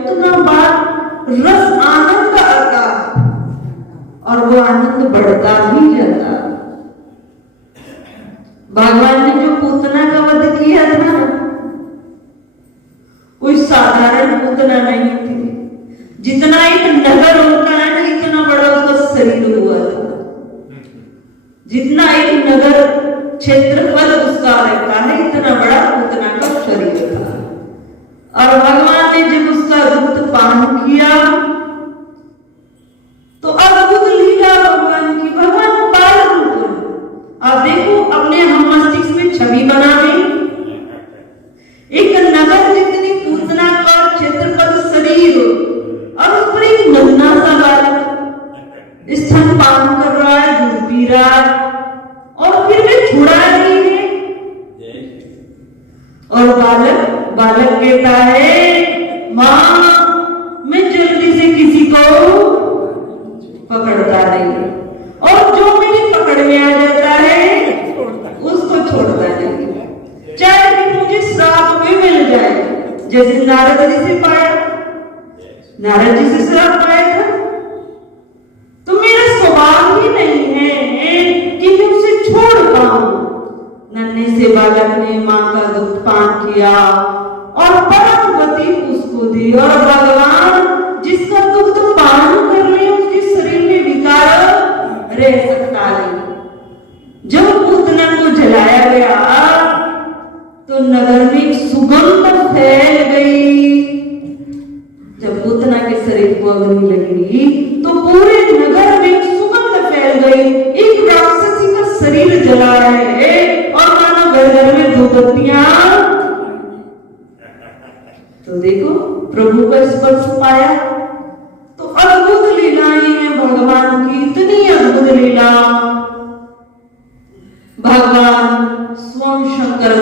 उतना बार रस आनंद आता और वो आनंद बढ़ता ही जाता। भगवान ने जो पूतना का वध किया था कोई साधारण पूतना नहीं थी। जितना एक नगर होता है ना इतना बड़ा उसका शरीर हुआ था। जितना एक नगर क्षेत्रफल उसका रहता है इतना बड़ा पूतना का शरीर था। और भगवान ने जब उसका दूध पान किया तो अद्भुत लीला भगवान की। भगवान बाल रूप आप देखो अपने हम मस्तिष्क में छवि बनावे। एक नगर जितनी पूतना का क्षेत्रफल शरीर और उस पर एक नन्हा सा बालक स्तनपान कर रहा है, दूध पी रहा है और फिर भी छुड़ा नहीं है। और बालक कहता है माँ मैं जल्दी से किसी को पकड़ता नहीं और जो मेरी पकड़ में आ जाता है उसको छोड़ता नहीं, चाहे कि मुझे श्राप भी मिल जाए। जैसे नारद जी से पाया, नारद जी से श्राप पाया था तो मेरा स्वभाव ही नहीं है कि मैं उसे छोड़ पाऊं। नन्हे से बालक ने मां का दूध पान किया और परम गति उसको दी। और भगवान जिसका दुग्ध पान कर ले उसके शरीर में विकार रह सकता है। जब पूतना को जलाया गया तो नगर में सुगंध फैल गई। जब पूतना के शरीर को अग्नि लगी तो पूरे नगर में सुगंध फैल गई। एक राक्षसी का शरीर जला है और मानो घर में दो बत्तियां। तो देखो प्रभु का स्पर्श पाया तो अद्भुत लीलाएं हैं भगवान की, इतनी अद्भुत लीला। भगवान स्वयं शंकर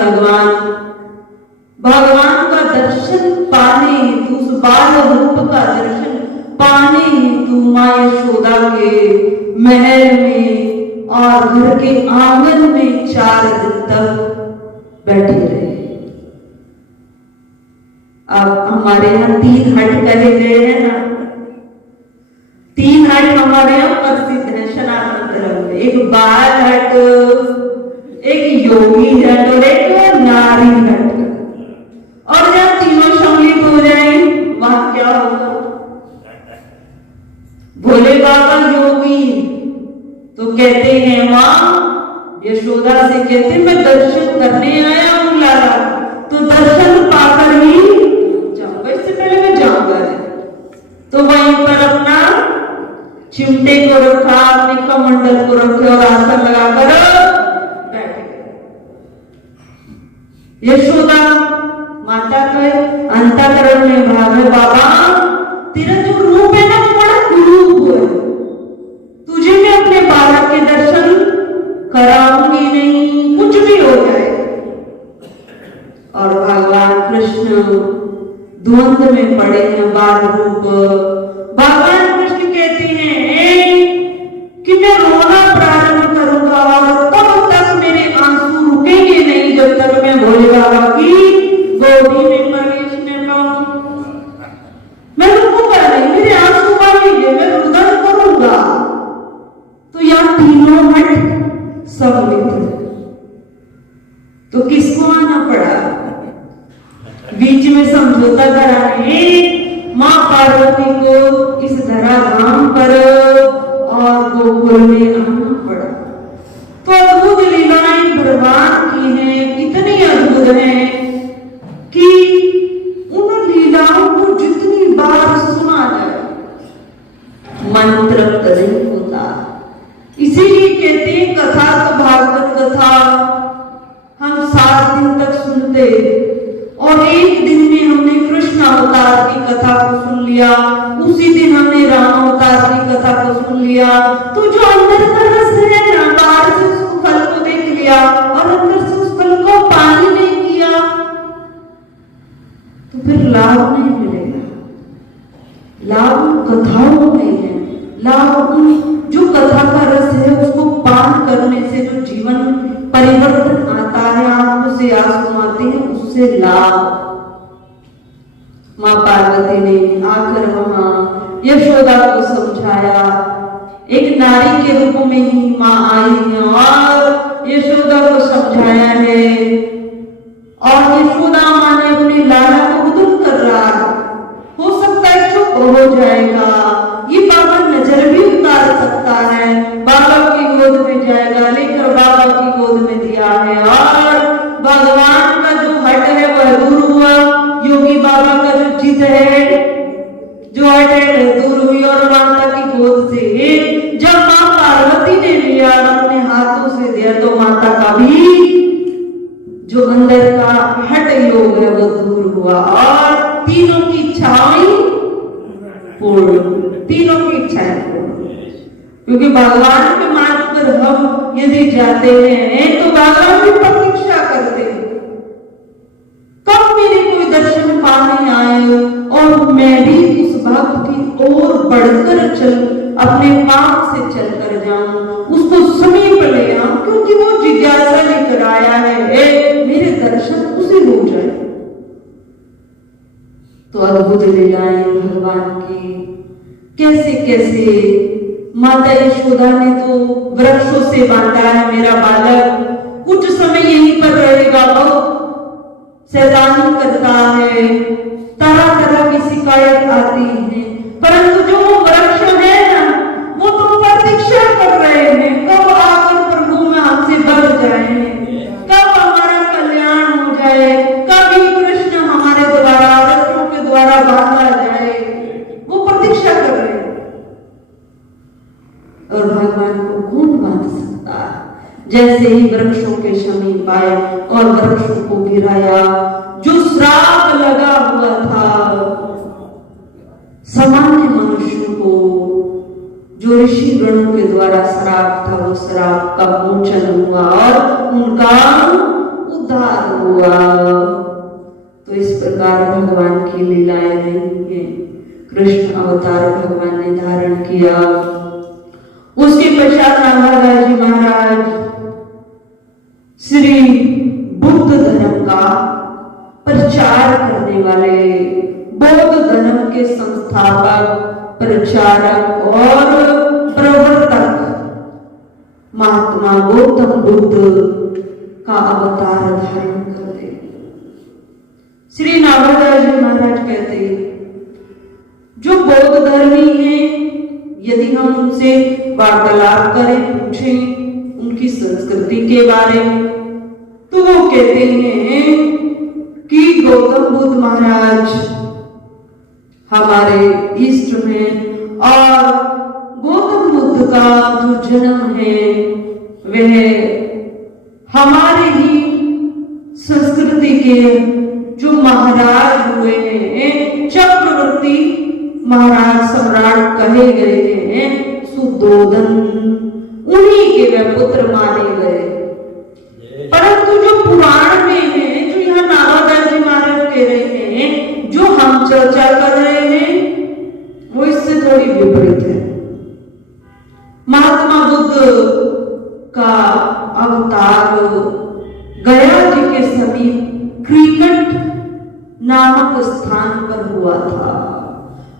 भगवान का दर्शन पाने हेतु, उस बाल रूप का दर्शन पाने हेतु मां यशोदा के महल में और घर के आंगन में 4 दिन तक बैठे रहे। अब हमारे यहाँ 3 हट कहे गए हैं ना, 3 हट हमारे यहाँ प्रसिद्ध है सनातन धर्म में। एक बाल हट, एक योगी हट और एक नारी हट। और जब तीनों सम्मिलित हो जाए वहां क्या होगा? भोले बाबा योगी तो कहते हैं मां यशोदा से कहते मैं दर्शन करने आया हूं लाला, तो दर्शन पाकर ही जाऊंगा, इससे पहले मैं जाऊंगा। तो वहीं पर अपना चिमटे को रखा, अपने कमंडल को रखे और आसन लगाकर बैठे। यशोदा माता के अंतःकरण में भाव है बाबा तेरा जो रूप है ना बड़ा कुरूप है, तुझे मैं अपने बालक के दर्शन कराऊंगी नहीं, कुछ भी हो जाए। और भगवान कृष्ण द्वंद्व में पड़े हैं बाल रूप। भगवान कृष्ण कहते हैं कि मैं रोना प्रारंभ करूंगा और तब तक मेरे आंसू रुकेंगे नहीं जब तक मैं भोले बाबा की गोदी में प्रवेश न पाऊं। मैं रुकूंगा नहीं, मेरे आंसू बहेंगे, मैं रुदन करूंगा। तो यहाँ तीनों हट सम्मिलित है। तो किसको आना पड़ा बीच में समझौता कराने? मां पार्वती को इस धरा धाम पर और गोकुल में आना पड़ा। तो अद्भुत लीलाएं भगवान की हैं, कितनी अद्भुत हैं कि उन लीलाओं को जितनी बार सुना जाए मन तृप्त नहीं होता। इसीलिए कहते हैं कथा तो भागवत कथा हम 7 दिन तक सुनते और एक दिन में हमने कृष्ण अवतार की कथा को सुन लिया, उसी दिन हमने राम अवतार की कथा को सुन लिया। तो जो अंदर का रस है ना, बाहर से उस फल को देख लिया और अंदर से उस फल को पानी नहीं किया तो फिर लाभ नहीं मिलेगा। लाभ कथाओं में है, लाभ जो कथा का रस है उसको पान करने से जो जीवन परिवर्तन आता है, आंखों से आंसू आते हैं, उससे लाभ। माँ पार्वती ने आकर वहां यशोदा को समझाया। एक नारी के रूप में ही माँ आई है और यशोदा को समझाया है, और यशोदा माँ ने अपने लाला को उदम कर रहा है। हो सकता है चुप हो जाएगा, ये बाबा नजर भी उतार सकता है, बाबा की गोद में जाएगा, लेकर बाबा की गोद में दिया है और भगवान का जो हट है वह दूर हुआ। योगी बाबा का जो चित है, जो हट है दूर हुई और माता की गोद से जब माँ पार्वती ने लिया अपने हाथों से दिया तो माता का भी जो अंदर का हट योग है वो दूर हुआ और तीनों की इच्छाएं पूर्ण, तीनों की इच्छाएं पूर्ण। क्योंकि भगवान के मार्ग पर हम यदि जाते हैं तो भगवान भी प्रतीक्षा करते हैं कब मेरे कोई दर्शन पाने आए और मैं भी उस भक्त की ओर बढ़कर चल अपने पाप से चलकर जाऊं, उसको समीप ले आऊं, क्योंकि वो जिज्ञासा लेकर आया है, मेरे दर्शन उसे हो जाए। तो अद्भुत लीलाएं भगवान की, कैसे कैसे माता यशोदा ने तो वृक्षों से बांधा है, मेरा बालक कुछ समय यहीं पर रहेगा, बहुत शैतानी करता है, तरह तरह की शिकायत आती है, परंतु जो वृक्ष है ना वो तो प्रतीक्षा कर रहे हैं कब आकर प्रभु में हमसे बढ़ जाए, कब हमारा कल्याण हो जाए, कब कृष्ण हमारे द्वारा वृक्षों के द्वारा बांधा जाए, वो प्रतीक्षा कर रहे हैं। और भगवान को कौन बांध सकता है? जैसे ही वृक्षों के समीप आए और वृक्षों को गिराया, जो श्राप लगा हुआ था सामान्य मनुष्यों को, जो ऋषि गणों के द्वारा श्राप था, वो श्राप का मोचन हुआ और उनका उद्धार हुआ। तो इस प्रकार भगवान की लीलाएं नहीं है, कृष्ण अवतार भगवान ने धारण किया। उसके पश्चात नागार्जुन जी महाराज श्री बुद्ध धर्म का प्रचार करने वाले, बौद्ध धर्म के संस्थापक, प्रचारक और प्रवर्तक महात्मा गौतम बुद्ध का अवतार धारण करते। श्री नागार्जुन जी महाराज कहते, जो बौद्ध धर्मी है यदि हम उनसे वार्तालाप करें, पूछें उनकी संस्कृति के बारे में, तो वो कहते हैं कि गौतम बुद्ध महाराज हमारे इष्ट में, और गौतम बुद्ध का जो जन्म है वह हमारे ही संस्कृति के जो महाराज हुए हैं, चक्रवर्ती महाराज सम्राट कहे गए हैं सुद्धोधन, उन्हीं के वे पुत्र माने गए। परंतु जो पुराण में है, जो यहाँ नागार्जुन जी महाराज कह रहे हैं, जो हम चर्चा कर रहे हैं, वो इससे थोड़ी विपरीत है। महात्मा बुद्ध का अवतार गया जी के समीप क्रिकट नामक स्थान पर हुआ था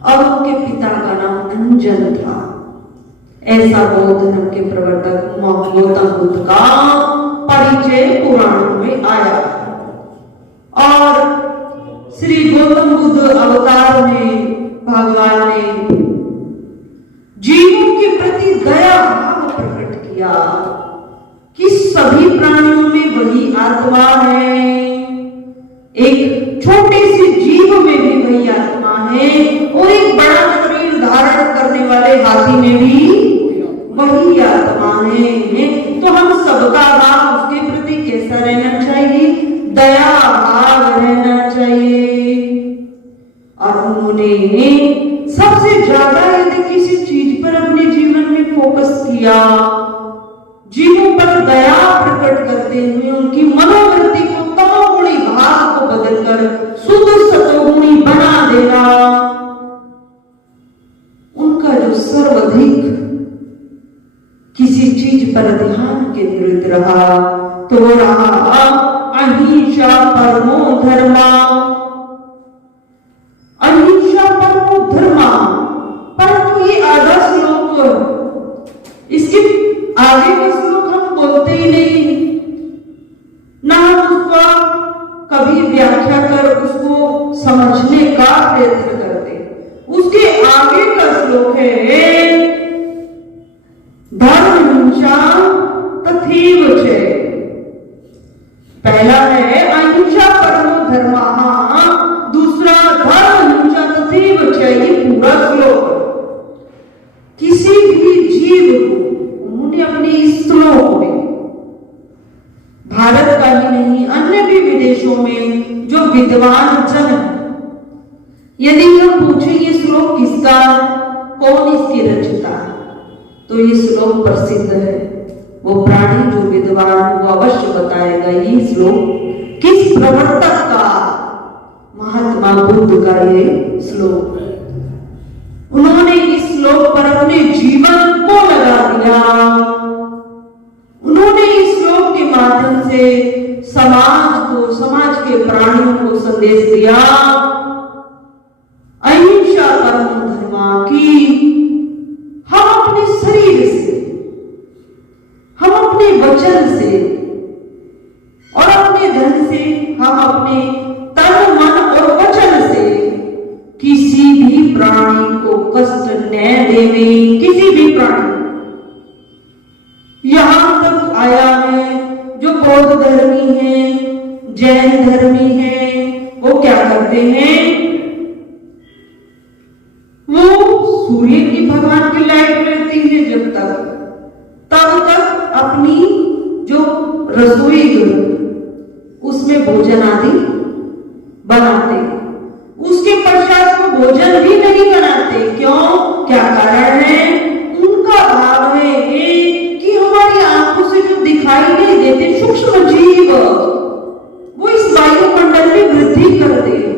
और उनके पिता का नाम अंजन था। ऐसा बौद्ध धर्म के प्रवर्तक गौतम बुद्ध का परिचय पुराणों में आया और श्री गौतम बुद्ध अवतार में भगवान ने जीवों के प्रति दया भाव प्रकट किया कि सभी प्राणियों में वही आत्मा है, एक छोटे से जीव में भी वही आत्मा है और एक बड़ा शरीर धारण करने वाले हाथी में भी वही आत्मा है। तो हम सबका भाव उसके प्रति कैसा रहना चाहिए? दया भाव रहना चाहिए। और उन्होंने सबसे ज्यादा यदि किसी चीज पर अपने जीवन में फोकस किया, जीवों पर दया प्रकट करते हुए उनकी मनोवृत्ति को तमोगुणी भाव को बदलकर शुद्ध सतोगुणी बना देना, उनका जो सर्वाधिक किसी चीज पर ध्यान केंद्रित रहा तो वो रहा अहिंसा परमो धर्मा। समझने का प्रयत्न करते हैं। उसके आगे का श्लोक है धर्म हिंसा तथैव च। पहला है अहिंसा परमो धर्मः, दूसरा धर्म हिंसा तथैव च। ये पूरा श्लोक किसी भी जीव को उन्होंने अपने इस श्लोक में, भारत का ही नहीं अन्य भी विदेशों में जो विद्वान जन है, यदि हम पूछें ये श्लोक किसका, कौन इसकी रचयिता है, तो ये श्लोक प्रसिद्ध है। वो प्राणी जो विद्वान वो अवश्य बताएगा ये श्लोक किस प्रवर्तक का, महात्मा बुद्ध का ये श्लोक है। उन्होंने इस श्लोक पर अपने जीवन को लगा दिया। उन्होंने इस श्लोक के माध्यम से समाज को, समाज के प्राणियों को संदेश दिया अहिंसा परमो धर्मः की हम अपने शरीर से, हम अपने वचन से और अपने धन से, हम अपने तन मन और वचन से किसी भी प्राणी को कष्ट न देवे। किसी भी प्राणी, यहां तक आया है जो बौद्ध धर्मी है, जैन धर्मी है, वो क्या करते हैं, वो सूर्य की भगवान की लाइट रहती है जब तक, तब तक अपनी जो रसोई उसमें भोजन आदि बनाते हैं। उसके पश्चात वो भोजन भी नहीं बनाते। क्यों, क्या कारण है, उनका भाव है कि हमारी आंखों से जो दिखाई नहीं देते सूक्ष्म जीव वो इस वायुमंडल में वृद्धि करते हैं।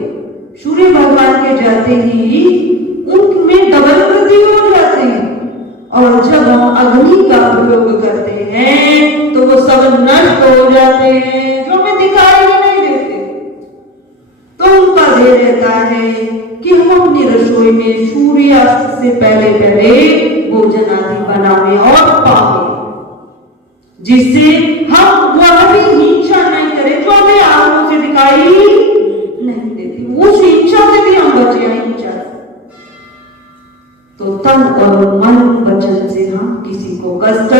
सूर्य भगवान के जाते ही उनमें डबल वृद्धि हो जाती है, और जब हम अग्नि का प्रयोग करते हैं तो वो सब नष्ट हो जाते हैं, जो हमें दिखाई नहीं देते। तो उनका ध्येय रहता है कि हम अपनी रसोई में सूर्यास्त से पहले पहले भोजन आदि बनावे और पावे, जिससे हम वह भी हिंसा नहीं करें जो हमें आंखों से दिखाई नहीं देती। उस हिंसा से भी हम बचे, हिंसा तो तन और मन वचन से हम किसी को कष्ट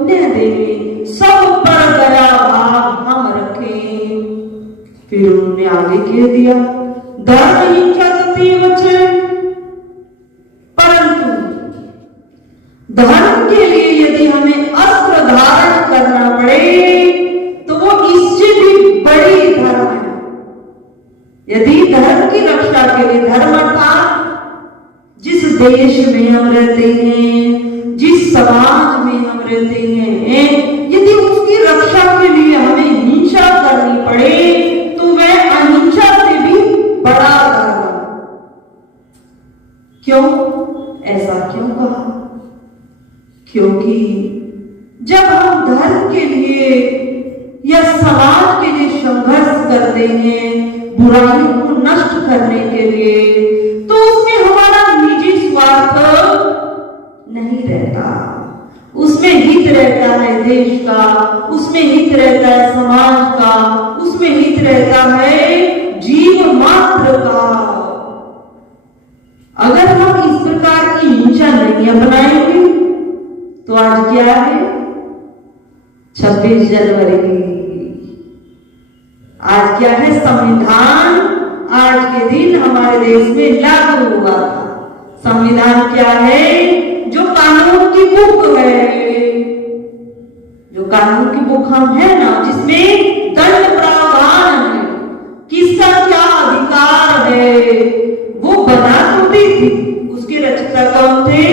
न देवे, सब पर दया भाव हम रखें। फिर उन्होंने आगे कह दिया धर्म हिंसा तथैव च, परंतु धर्म के लिए यदि हमें अस्त्र धारण करना पड़े तो वो इससे भी बड़ी धर्म है। यदि धर्म की रक्षा के लिए, धर्म अर्थात जिस देश में हम रहते हैं, जिस समाज में हम रहते हैं, यदि उसकी रक्षा के लिए हमें हिंसा करनी पड़े तो वह अहिंसा से भी बड़ा धर्म। क्यों, ऐसा क्यों कहा, क्योंकि जब हम धर्म के लिए या समाज के लिए संघर्ष करते हैं, बुराइयों को नष्ट करने के लिए, तो उसमें हमारा निजी स्वार्थ नहीं रहता, उसमें हित रहता है देश का, उसमें हित रहता है समाज का, उसमें हित रहता है जीव मात्र का। अगर हम इस प्रकार की हिंसा नहीं अपनाएंगे तो आज क्या है, 26 जनवरी, आज क्या है, संविधान आज के दिन हमारे देश में लागू हुआ था। संविधान क्या है, जो कानून की बुक है, जो कानून की बुक हम है ना, जिसमें दंड प्रावधान है, किसका क्या अधिकार है, वो बना तो दी थी। उसके रचयिता कौन थे,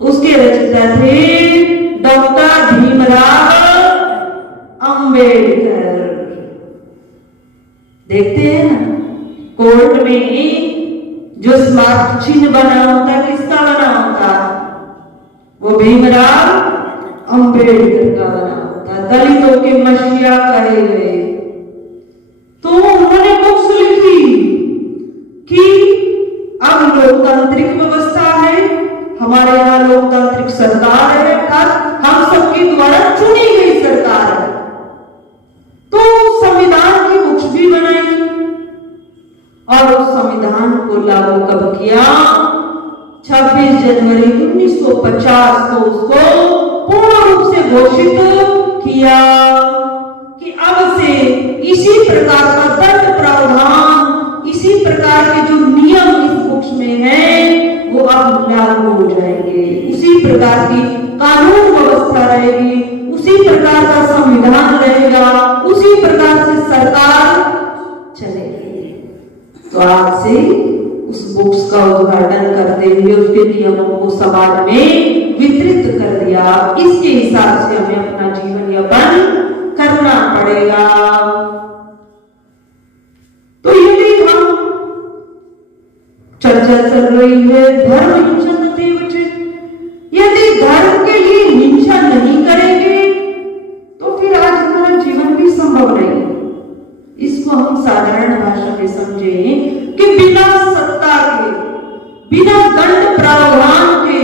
उसके रचयिता थे डॉक्टर भीमराव अंबेडकर। देखते हैं ना कोर्ट में जो स्मारक चिन्ह बना होता, किसका बना होता, वो भीमराव अंबेडकर का बना होता, दलितों के मसीहा कहे गए। तो उन्होंने बुक्स लिखी कि अब लोकतांत्रिक व्यवस्था है, हमारे यहाँ लोकतांत्रिक सरकार है, अर्थात हम सबके द्वारा चुनी गई सरकार है। तो संविधान की लागू कब किया? 26 जनवरी 1950 को उसको पूर्ण रूप से घोषित किया कि अब से इसी प्रकार का दंड प्रावधान, इसी प्रकार के जो नियम इस बुक्स में हैं वो अब लागू हो जाएंगे। उसी प्रकार की कानून व्यवस्था रहेगी, उसी प्रकार का संविधान रहेगा, उसी प्रकार से सरकार चलेगी। तो आज से उस बुक्स का उद्घाटन करते हुए उसके नियमों को समाज में वितरित कर दिया। इसके हिसाब से हमें अपना जीवन यापन करना पड़ेगा। तो यदि हम चर्चा चल रही है धर्म हिंसा नते उचित, यदि धर्म के लिए हिंसा नहीं करेंगे तो फिर आज हमारा जीवन भी संभव नहीं। इसको हम साधारण भाषा में समझें कि बिना सत्ता के, बिना दंड प्रावधान के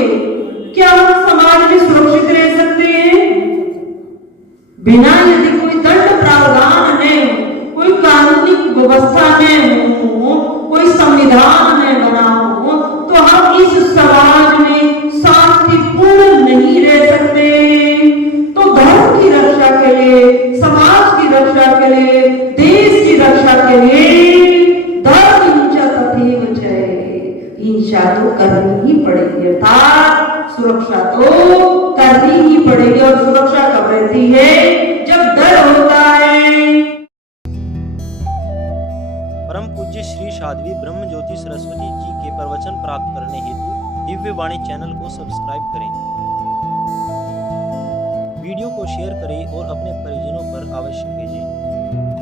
क्या हम समाज में सुरक्षित रह सकते हैं? बिना यदि कोई दंड प्रावधान नहीं, कोई कानूनी व्यवस्था नहीं हो, कोई संविधान नहीं बना हो, तो हम इस समाज में शांतिपूर्ण नहीं रह सकते। तो धर्म की रक्षा के लिए, समाज की रक्षा के लिए, देश की रक्षा के लिए धर्म हिंसा तथैव जयते, हिंसा तो करनी ही पड़ेगी, अर्थात सुरक्षा तो करनी ही पड़ेगी। और सुरक्षा कब रहती है? जब डर होता है। परम पूज्य श्री साध्वी ब्रह्म ज्योति सरस्वती जी के प्रवचन प्राप्त करने हेतु दिव्य वाणी चैनल को सब्सक्राइब करें, वीडियो को शेयर करें और अपने परिजनों पर अवश्य भेजें।